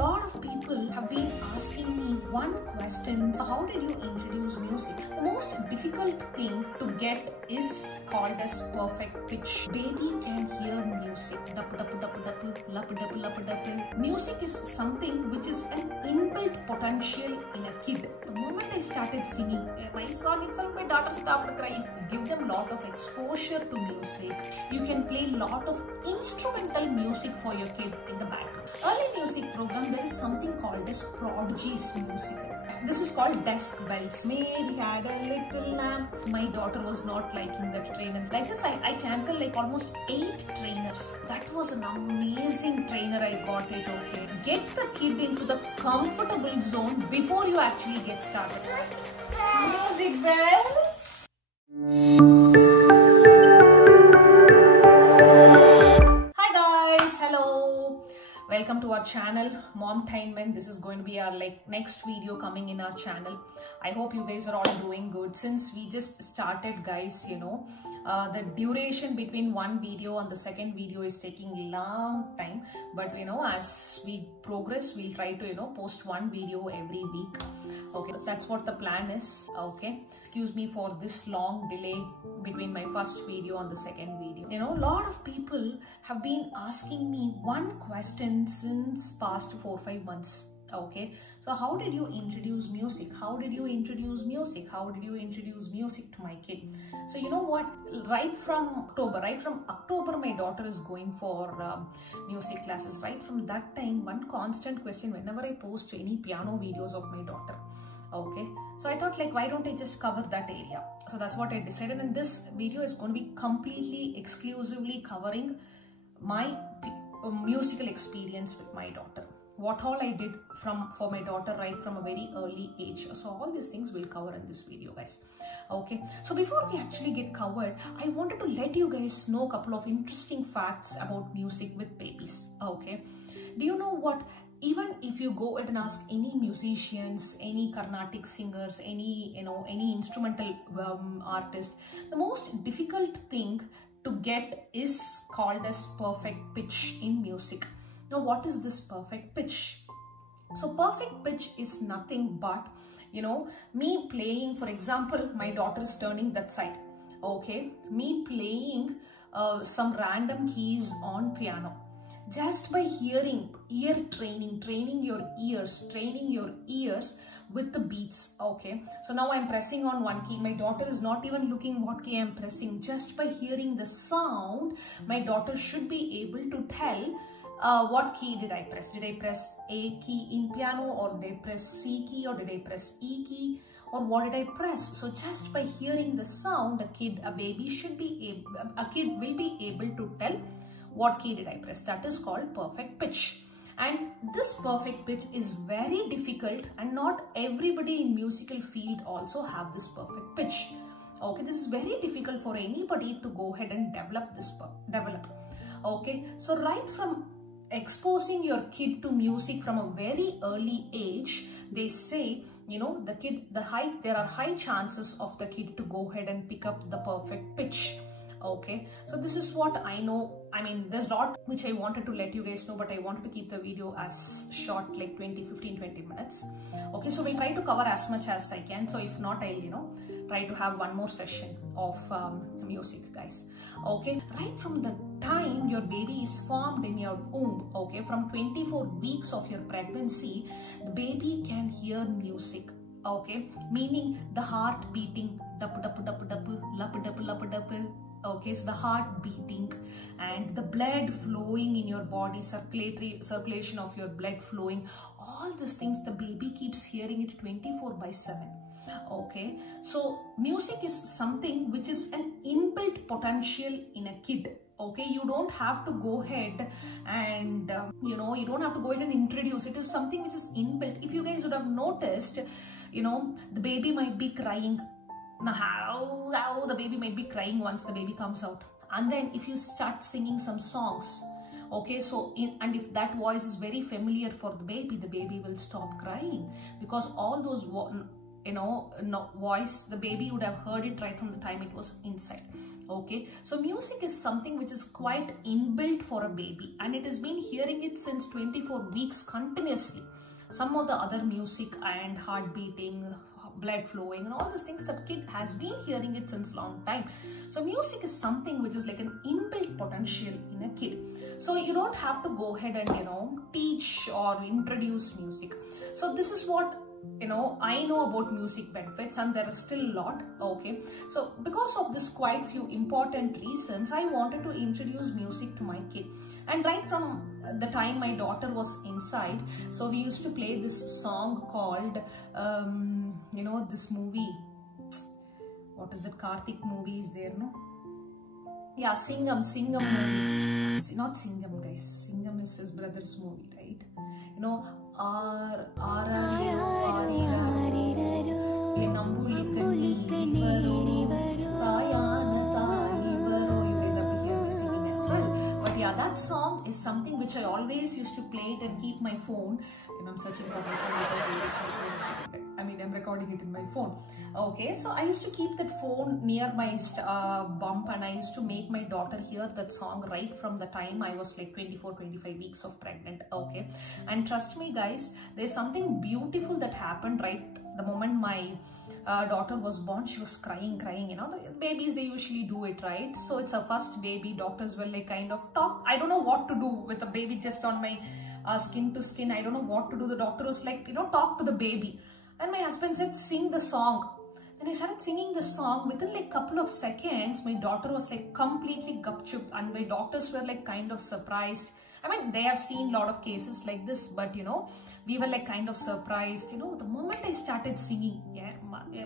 A lot of people have been asking me one question: how did you introduce music? The most difficult thing to get is called as perfect pitch. Baby can hear music. Music is something which is an inbuilt potential in a kid. The moment I started singing, my song itself, my daughter stopped crying. Give them a lot of exposure to music. You can play a lot of instrumental music for your kid in the background. Early music program, there is something called as Prodigy's musical. This is called desk bells. Mary had a little lamb. My daughter was not liking that trainer. Like this, I cancelled like almost 8 trainers. That was an amazing trainer I got it, okay. Get the kid into the comfortable zone before you actually get started. Music bells. Welcome to our channel, Mom-Tainment. This is going to be our next video coming in our channel. I hope you guys are all doing good. Since we just started, guys, the duration between one video and the second video is taking a long time. But as we progress, we'll try to post one video every week. Okay, that's what the plan is. Okay, excuse me for this long delay between my first video and the second video. A lot of people have been asking me one question since past 4-5 months. Okay, so how did you introduce music? How did you introduce music? How did you introduce music to my kid? So you know what, right from October my daughter is going for music classes. Right from that time, one constant question whenever I post any piano videos of my daughter. Okay, so I thought why don't I just cover that area? So that's what I decided, and this video is going to be completely exclusively covering my musical experience with my daughter. What all I did for my daughter right from a very early age. So all these things we'll cover in this video, guys. Okay, so before we actually get covered, I wanted to let you guys know a couple of interesting facts about music with babies. Okay, do you know what? Even if you go and ask any musicians, any Carnatic singers, any instrumental artist, the most difficult thing to get is called as perfect pitch in music. Now, what is this perfect pitch? So perfect pitch is nothing but, me playing, for example, my daughter is turning that side. Okay, me playing some random keys on piano. Just by hearing, ear training your ears with the beats. Okay, so now I'm pressing on one key. My daughter is not even looking what key I'm pressing. Just by hearing the sound, my daughter should be able to tell what key did I press. Did I press A key in piano, or did I press C key, or did I press E key, or what did I press? So just by hearing the sound, a kid will be able to tell what key did I press. That is called perfect pitch. And this perfect pitch is very difficult, and not everybody in musical field also have this perfect pitch. Okay, this is very difficult for anybody to go ahead and develop. Okay, so right from exposing your kid to music from a very early age, they say, there are high chances of the kid to go ahead and pick up the perfect pitch. Okay, so this is what I know. I mean, there's a lot which I wanted to let you guys know, but I wanted to keep the video as short, like 15-20 minutes. Okay, so we'll try to cover as much as I can. So if not, I'll try to have one more session of music, guys. Okay, right from the time your baby is formed in your womb, okay, from 24 weeks of your pregnancy, the baby can hear music. Okay, meaning the heart beating, okay, so the heart beating and the blood flowing in your body, circulation of your blood flowing, all these things, the baby keeps hearing it 24/7. Okay, so music is something which is an inbuilt potential in a kid. Okay, you don't have to go ahead and you don't have to go ahead and introduce. It is something which is inbuilt. If you guys would have noticed, the baby might be crying. Now how the baby might be crying once the baby comes out, and then if you start singing some songs, okay, so and if that voice is very familiar for the baby will stop crying, because all those voice, the baby would have heard it right from the time it was inside. Okay, so music is something which is quite inbuilt for a baby, and it has been hearing it since 24 weeks continuously. Some of the other music and heart beating, blood flowing, and all these things, that kid has been hearing it since long time. So music is something which is like an inbuilt potential in a kid. So you don't have to go ahead and, you know, teach or introduce music. So this is what, you know, I know about music benefits, and there is still a lot. Okay, so because of this quite few important reasons, I wanted to introduce music to my kid. And right from the time my daughter was inside, so we used to play this song called you know, this movie, what is it, Karthik movie is there, no? Yeah, Singham movie. Not Singham, guys. Singham is his brother's movie, right? You know, yeah, that song is something which I always used to play it and keep my phone. And I'm searching for my phone. I mean, I'm recording it in my phone. Okay, so I used to keep that phone near my bump, and I used to make my daughter hear that song right from the time I was like 24-25 weeks of pregnant. Okay, and trust me guys, there's something beautiful that happened right the moment my daughter was born. She was crying, you know, the babies, they usually do it, right? So it's her first baby. Doctors were like kind of talk, I don't know what to do with a baby just on my skin to skin. I don't know what to do. The doctor was like, you know, talk to the baby. And my husband said, sing the song. And I started singing the song. Within like couple of seconds, my daughter was like completely gupchup, and my doctors were like kind of surprised. I mean, they have seen a lot of cases like this, but you know, we were like kind of surprised, you know, the moment I started singing,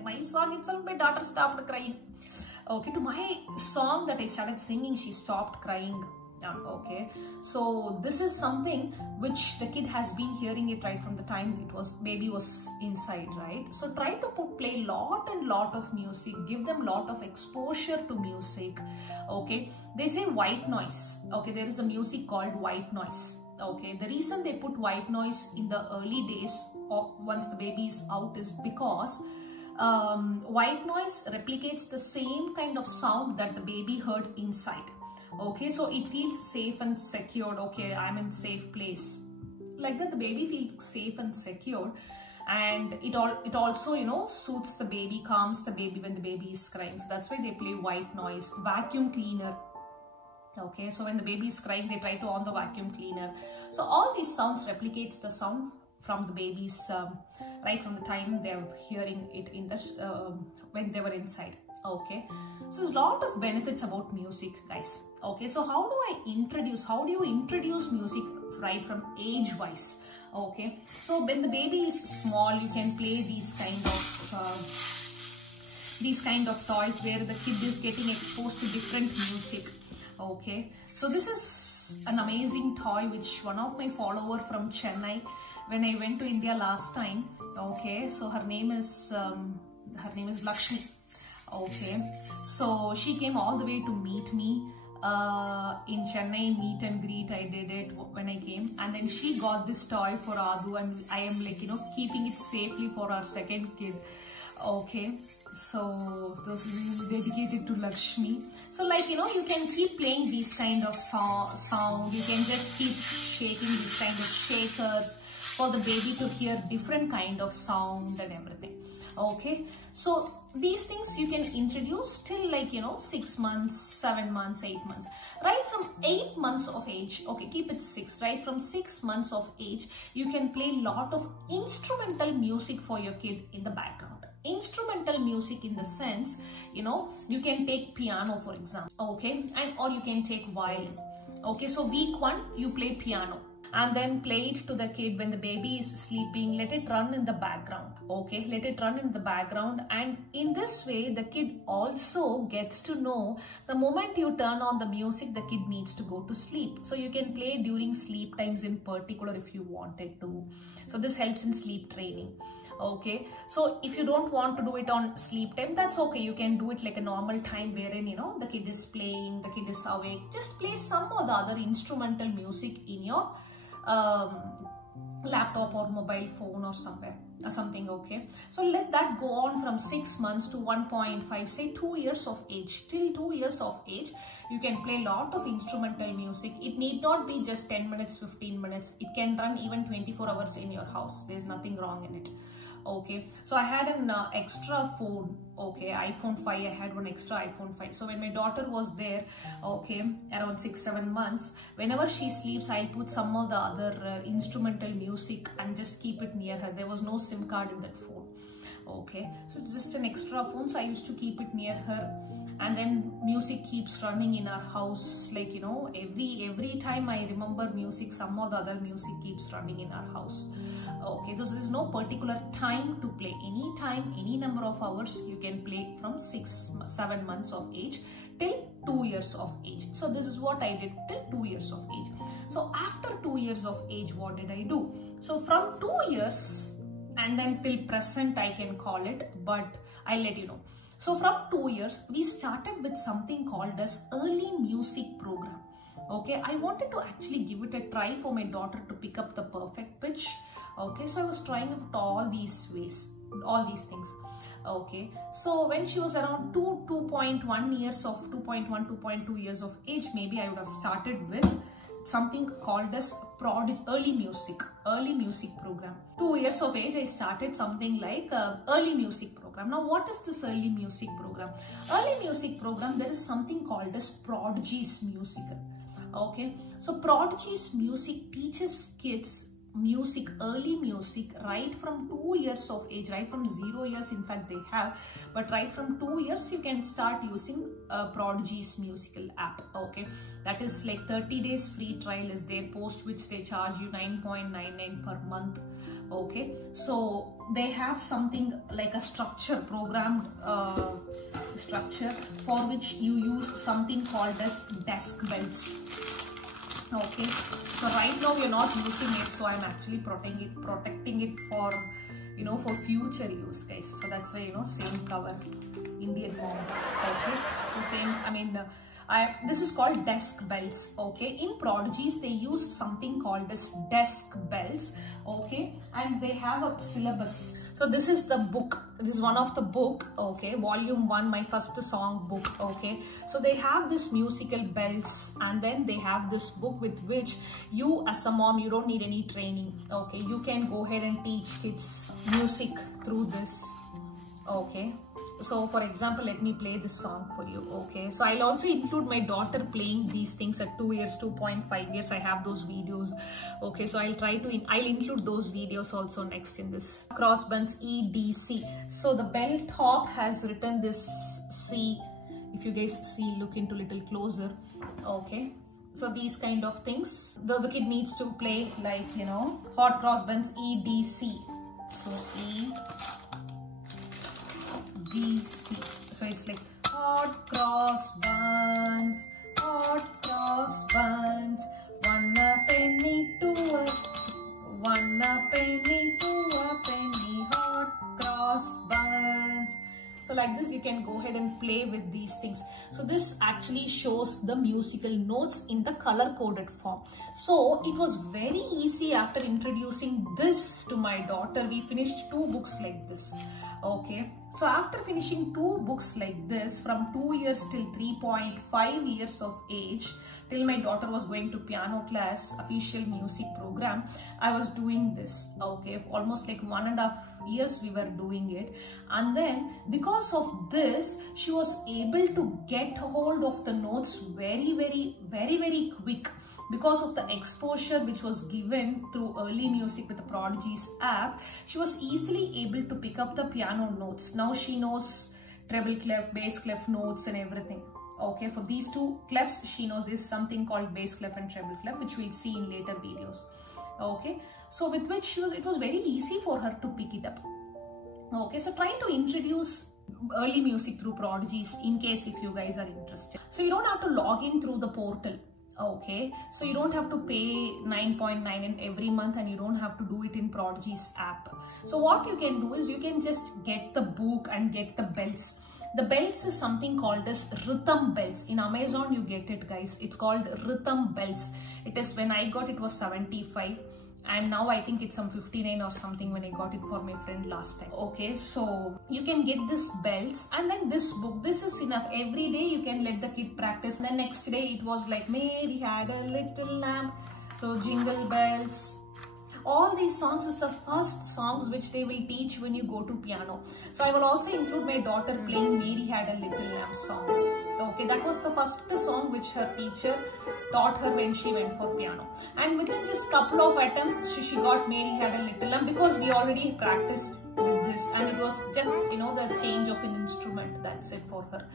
my song itself, my daughter stopped crying. Okay, to my song that I started singing, she stopped crying. Okay, so this is something which the kid has been hearing it right from the time baby was inside, right? So try to play lot of music, give them lot of exposure to music. Okay, they say white noise. Okay, there is a music called white noise. Okay, the reason they put white noise in the early days or once the baby is out is because white noise replicates the same kind of sound that the baby heard inside. Okay, so it feels safe and secured. Okay, I'm in safe place. Like that, the baby feels safe and secured, and it also, you know, suits the baby, calms the baby when the baby is crying. So that's why they play white noise. Vacuum cleaner. Okay, so when the baby is crying, they try to on the vacuum cleaner. So all these sounds replicates the sound from the babies right from the time they're hearing it in the when they were inside. Okay, so there's a lot of benefits about music, guys. Okay, so how do you introduce music right from age wise? Okay, so when the baby is small, you can play these kind of toys where the kid is getting exposed to different music. Okay, so this is an amazing toy which one of my follower from Chennai, when I went to India last time. Okay, so her name is Lakshmi. Okay, so she came all the way to meet me in Chennai, meet and greet. I did it when I came, and then she got this toy for Adu, and I am like, you know, keeping it safely for our second kid. Okay, so this is dedicated to Lakshmi. So like, you know, you can keep playing these kind of sound. You can just keep shaking these kind of shakers for the baby to hear different kind of sound and everything. Okay, so these things you can introduce till like, you know, 6 months, 7 months, 8 months. Right from 8 months of age, okay, keep it 6. Right from 6 months of age, you can play lot of instrumental music for your kid in the background. Instrumental music in the sense, you know, you can take piano for example. Okay, or you can take violin. Okay, so week 1 you play piano, and then play it to the kid when the baby is sleeping. Let it run in the background. Okay, let it run in the background, and in this way the kid also gets to know the moment you turn on the music, the kid needs to go to sleep. So you can play during sleep times in particular if you wanted to. So this helps in sleep training. Okay, so if you don't want to do it on sleep time, that's okay. You can do it like a normal time wherein, you know, the kid is playing, the kid is awake. Just play some or the other instrumental music in your laptop or mobile phone or somewhere. something. Okay, so let that go on from 6 months to 1.5, say 2 years of age. Till 2 years of age, you can play lot of instrumental music. It need not be just 10 minutes, 15 minutes. It can run even 24 hours in your house. There's nothing wrong in it. Okay, so I had an extra phone. Okay, iPhone 5. I had one extra iPhone 5. So when my daughter was there, okay, around 6-7 months, whenever she sleeps, I'll put some of the other instrumental music and just keep it near her. There was no SIM card in that phone. Okay, so it's just an extra phone, so I used to keep it near her. And then music keeps running in our house, like, you know, every time I remember music, some or the other music keeps running in our house. Okay, so there is no particular time to play. Any time, any number of hours you can play from 6-7 months of age till 2 years of age. So this is what I did till 2 years of age. So after 2 years of age, what did I do? So from 2 years and then till present, I can call it, but I'll let you know. So from 2 years, we started with something called as early music program. Okay, I wanted to actually give it a try for my daughter to pick up the perfect pitch. Okay, so I was trying it all these ways, all these things. Okay, so when she was around 2.2 years of age, maybe I would have started with something called as early music program. 2 years of age, I started something like early music program. Now, what is this early music program? Early music program, there is something called as Prodigy's musical. Okay, so Prodigy's music teaches kids music, early music, right from 2 years of age, right from 0 years, in fact they have, but right from 2 years you can start using Prodigy's musical app. Okay, that is like 30 days free trial is there, post which they charge you 9.99 per month. Okay, so they have something like a structure, programmed structure, for which you use something called as desk bells. Okay, so right now we are not using it, so I'm actually protecting it for, you know, for future use, guys. So that's why, you know, same cover, Indian mom. Okay, so same, I mean, this is called desk bells. Okay, in Prodigies they use something called as desk bells. Okay, and they have a syllabus. So this is the book. This is one of the book. Okay, volume 1, my first song book. Okay, so they have this musical bells, and then they have this book with which you as a mom, you don't need any training. Okay, you can go ahead and teach kids music through this. Okay, so for example, let me play this song for you. Okay, so I'll also include my daughter playing these things at 2 years, 2.5 years. I have those videos. Okay, so I'll include those videos also next in this. Crossbands E, D, C. So the bell top has written this C. If you guys see, look into little closer. Okay, so these kind of things. The kid needs to play like, you know, hot crossbands E, D, C. So E, D, C. So it's like hot crossbands, one a penny, two a penny, hot crossbands. So like this, you can go ahead and play with these things. So this actually shows the musical notes in the color-coded form. So it was very easy after introducing this to my daughter. We finished 2 books like this. Okay, so after finishing 2 books like this, from 2 years till 3.5 years of age, till my daughter was going to piano class, official music program, I was doing this. Okay, almost like 1.5 years we were doing it. And then because of this, she was able to get hold of the notes very quick. Because of the exposure which was given through early music with the Prodigy's app, she was easily able to pick up the piano notes. Now she knows treble clef, bass clef notes and everything. Okay, for these 2 clefs, she knows this something called bass clef and treble clef, which we'll see in later videos. Okay, so with which it was very easy for her to pick it up. Okay, so trying to introduce early music through Prodigies in case if you guys are interested. So you don't have to log in through the portal. Okay, so you don't have to pay 9.99 every month, and you don't have to do it in Prodigy's app. So what you can do is you can just get the book and get the bells. The bells is something called as rhythm bells. In Amazon you get it, guys. It's called rhythm bells. It is, when I got it was 75, and now I think it's some 59 or something when I got it for my friend last time. Okay, so you can get this belts, and then this book, this is enough. Every day you can let the kid practice. And the next day it was like Mary had a little lamb, so Jingle Bells. All these songs is the first songs which they will teach when you go to piano. So I will also include my daughter playing Mary Had a Little Lamb song. Okay, that was the first song which her teacher taught her when she went for piano. And within just couple of attempts, she got Mary Had a Little Lamb, because we already practiced with this, and it was just, you know, the change of an instrument. That's it for her.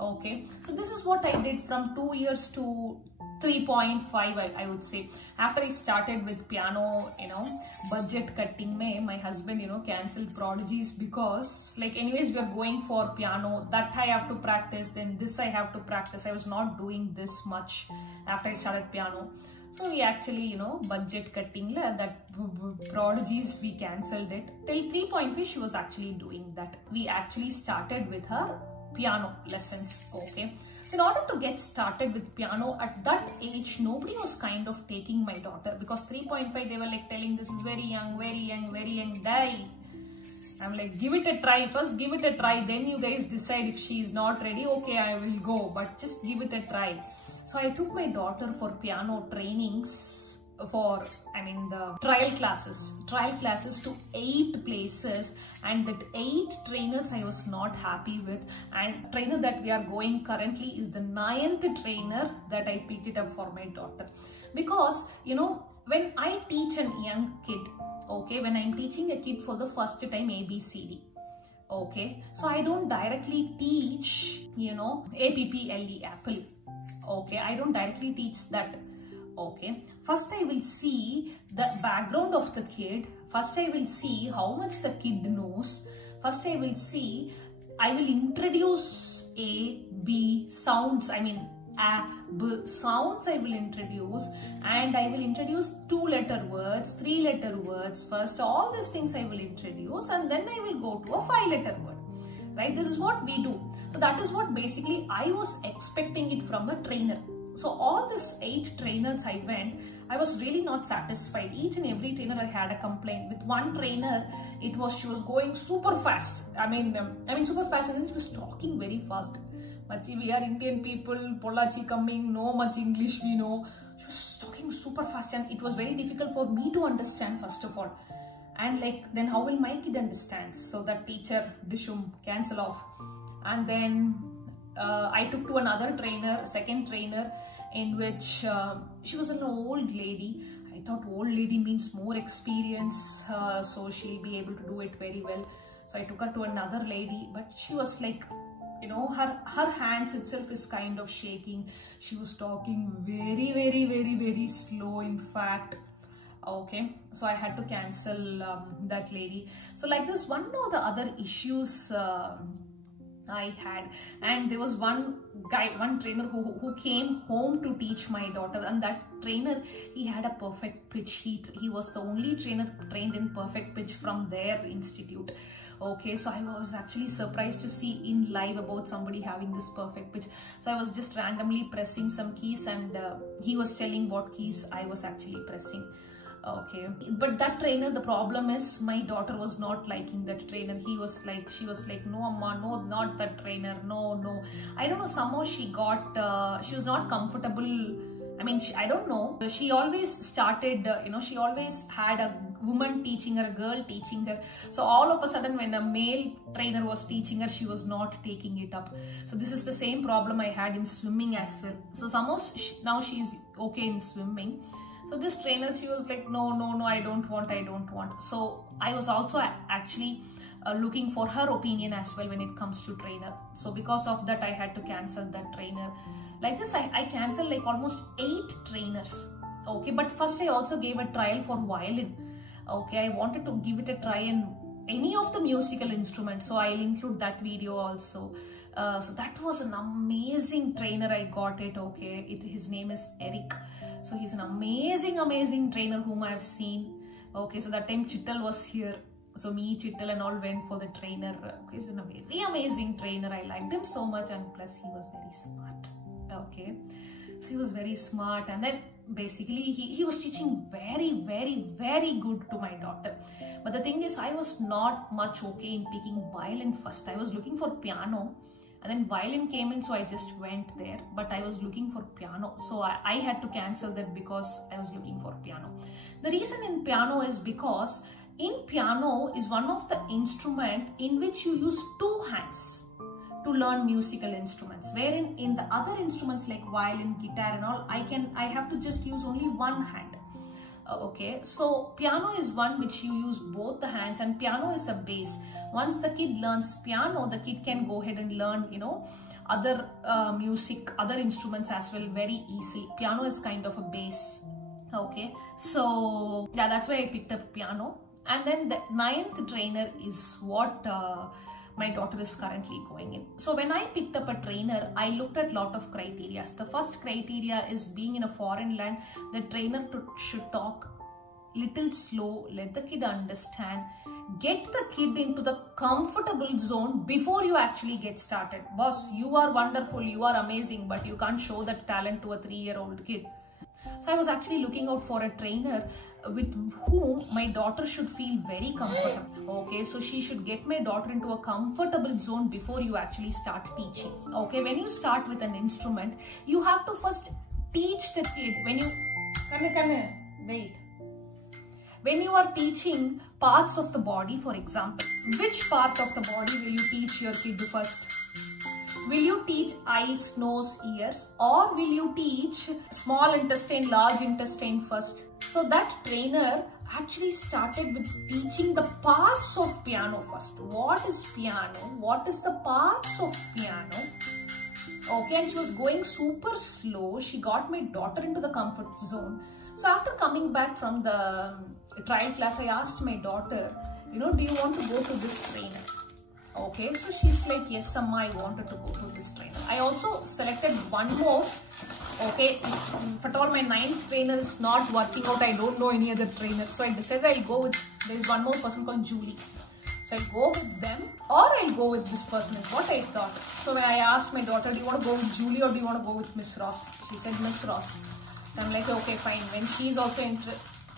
Okay, so this is what I did from 2 years to 3.5, I would say. After I started with piano, you know, budget cutting my husband, you know, cancelled Prodigies, because like anyways we are going for piano, that I have to practice, then this I have to practice. I was not doing this much after I started piano. So we actually, you know, budget cutting that Prodigies, we cancelled it. Till 3.5 she was actually doing that. We actually started with her piano lessons. Okay, in order to get started with piano at that age, nobody was kind of taking my daughter, because 3.5 they were like telling this is very young, very young, very young, die. I'm like, give it a try, first give it a try, then you guys decide. If she is not ready, okay, I will go, but just give it a try. So I took my daughter for piano trainings, for the trial classes to 8 places, and that 8 trainers I was not happy with, and trainer that we are going currently is the 9th trainer that I picked it up for my daughter. Because, you know, when I teach a young kid, okay, when I'm teaching a kid for the first time ABCD, okay, so I don't directly teach, you know, APPLE, apple. Okay, I don't directly teach that. Okay, first I will see the background of the kid. First I will see how much the kid knows. First I will introduce A, B sounds, A, B sounds I will introduce, and I will introduce 2-letter words, 3-letter words first. All these things I will introduce, and then I will go to a 5-letter word. Right, this is what we do. So that is what basically I was expecting it from a trainer. So all these 8 trainers I went, I was really not satisfied. Each and every trainer I had a complaint. With one trainer, she was going super fast. Super fast, and then she was talking very fast. Machi, we are Indian people, Polachi coming, no much English we know. She was talking super fast, and it was very difficult for me to understand first of all. And like, then how will my kid understand? So that teacher, Dishum, cancel off. And then I took to another trainer, second trainer, in which she was an old lady. I thought old lady means more experience, so she'll be able to do it very well. So I took her to another lady, but she was like, you know, her hands itself is kind of shaking. She was talking very, very, very, very slow, in fact. Okay, so I had to cancel that lady. So like this, one or the other issues I had. And there was one trainer who came home to teach my daughter, and that trainer, he had a perfect pitch. He was the only trainer trained in perfect pitch from their institute. Okay, so I was actually surprised to see in live about somebody having this perfect pitch. So I was just randomly pressing some keys, and he was telling what keys I was actually pressing. Okay, but that trainer, the problem is my daughter was not liking that trainer. She was like, no amma, no, not that trainer, no. I don't know, somehow she was not comfortable. I don't know. She always started, she always had a woman teaching her, a girl teaching her. So all of a sudden when a male trainer was teaching her, she was not taking it up. So this is the same problem I had in swimming as well. So somehow now she's okay in swimming. So this trainer, she was like, no, I don't want. So I was also actually looking for her opinion as well when it comes to trainer. So because of that, I had to cancel that trainer. Like this, I canceled like almost 8 trainers. Okay, but first I also gave a trial for violin. Okay, I wanted to give it a try in any of the musical instruments. So I'll include that video also. So that was an amazing trainer I got it. Okay, his name is Eric. So he's an amazing trainer whom I've seen. Okay, so that time Chittal was here. So me, Chittal and all went for the trainer. He's a very amazing trainer. I liked him so much, and plus he was very smart. Okay, So he was very smart, and then basically he was teaching very good to my daughter. But the thing is, I was not much okay in picking violin first. I was looking for piano, and then violin came in, so I just went there. But I was looking for piano, so I had to cancel that because I was looking for piano. The reason in piano is because in piano is one of the instrument in which you use two hands to learn musical instruments, wherein in the other instruments like violin, guitar and all, I have to just use only one hand. Okay, so piano is one which you use both the hands, and piano is a base. Once the kid learns piano, the kid can go ahead and learn, you know, other music, other instruments as well very easily. Piano is kind of a base. Okay, so yeah, that's why I picked up piano. And then the 9th trainer is what my daughter is currently going in. So when I picked up a trainer, I looked at a lot of criteria. The first criteria is being in a foreign land. The trainer should talk little slow, let the kid understand, get the kid into the comfortable zone before you actually get started. Boss, you are wonderful, you are amazing, but you can't show that talent to a 3-year-old kid. So I was actually looking out for a trainer with whom my daughter should feel very comfortable. Okay, so she should get my daughter into a comfortable zone before you actually start teaching. Okay, when you start with an instrument, you have to first teach the kid. When you are teaching parts of the body, for example, which part of the body will you teach your kid first? Will you teach eyes, nose, ears, or will you teach small intestine, large intestine first? So that trainer actually started with teaching the parts of piano first. What is piano? What is the parts of piano? Okay, and she was going super slow. She got my daughter into the comfort zone. So after coming back from the trial class, I asked my daughter, you know, do you want to go to this trainer? Okay, so she's like, yes, Amma, I wanted to go to this trainer. I also selected one more. Okay, if at all my 9th trainer is not working out, I don't know any other trainer. So I decided I'll go with, there's one more person called Julie. So I'll go with them or I'll go with this person is what I thought. So when I asked my daughter, do you want to go with Julie or do you want to go with Miss Ross? She said Miss Ross. So I'm like, okay, fine. When she's also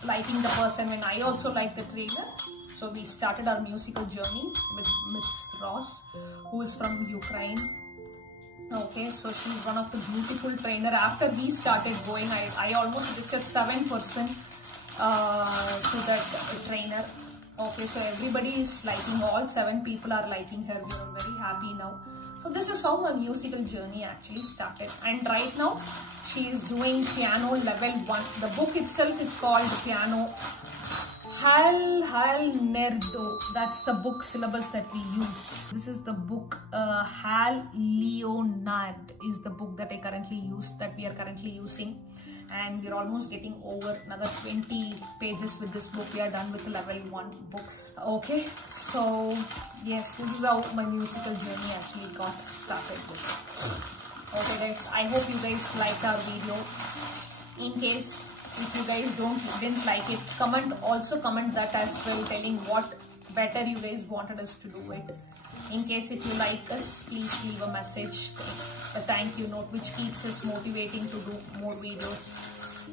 liking the person, when I also like the trainer. So we started our musical journey with Miss Ross, who is from Ukraine. Okay, so she's one of the beautiful trainer. After we started going, I almost reached 7% to that trainer. Okay, so everybody is liking, all 7 people are liking her. We are very happy now. So this is how my musical journey actually started. And right now, she is doing piano level 1. The book itself is called Piano Hal Nerdo. That's the book syllabus that we use. This is the book Hal Leonard is the book that I currently use, that we are currently using. And we're almost getting over another 20 pages with this book. We are done with the level 1 books. Okay, so yes, this is how my musical journey actually got started with. Okay guys, I hope you guys liked our video. In case if you guys didn't like it, also comment that as well, telling what better you guys wanted us to do it. In case if you like us, please leave a message, a thank you note, which keeps us motivating to do more videos.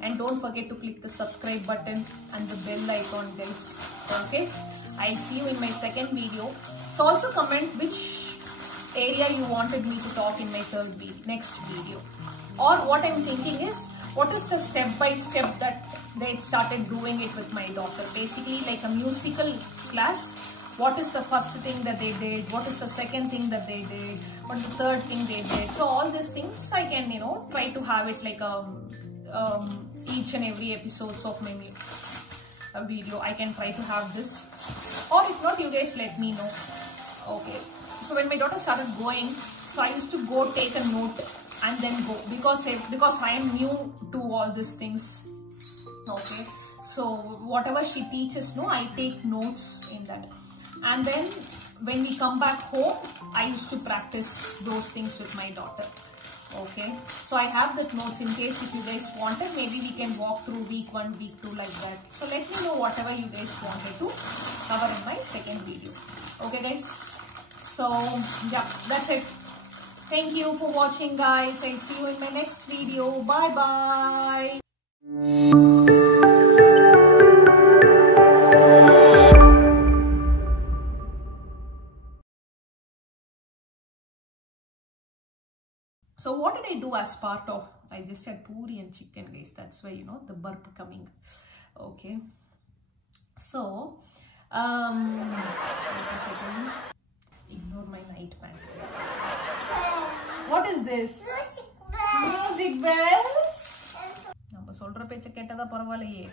And don't forget to click the subscribe button and the bell icon guys. Okay, I'll see you in my second video. So also comment which area you wanted me to talk in my next video. Or what I'm thinking is, what is the step-by-step that they started doing it with my daughter? Basically like a musical class. What is the first thing that they did? What is the second thing that they did? What is the third thing they did? So all these things I can, you know, try to have it like each and every episodes of my video. I can try to have this. Or if not, you guys let me know. Okay. So when my daughter started going, so I used to go take a note and then go, because I am new to all these things. Okay, so whatever she teaches, no, I take notes in that. And then when we come back home, I used to practice those things with my daughter. Okay, so I have that notes in case if you guys wanted, maybe we can walk through week 1, week 2 like that. So let me know whatever you guys wanted to cover in my second video. Okay guys, so yeah, that's it. Thank you for watching, guys. I'll see you in my next video. Bye bye. So what did I do as part of, I just had puri and chicken, guys. That's why, you know, the burp coming. Okay. So, wait a second. Ignore my night pants. What is this? Music bells. நம்ம சொல்ற பேச்ச கேட்டதா பரவாயில்லையே.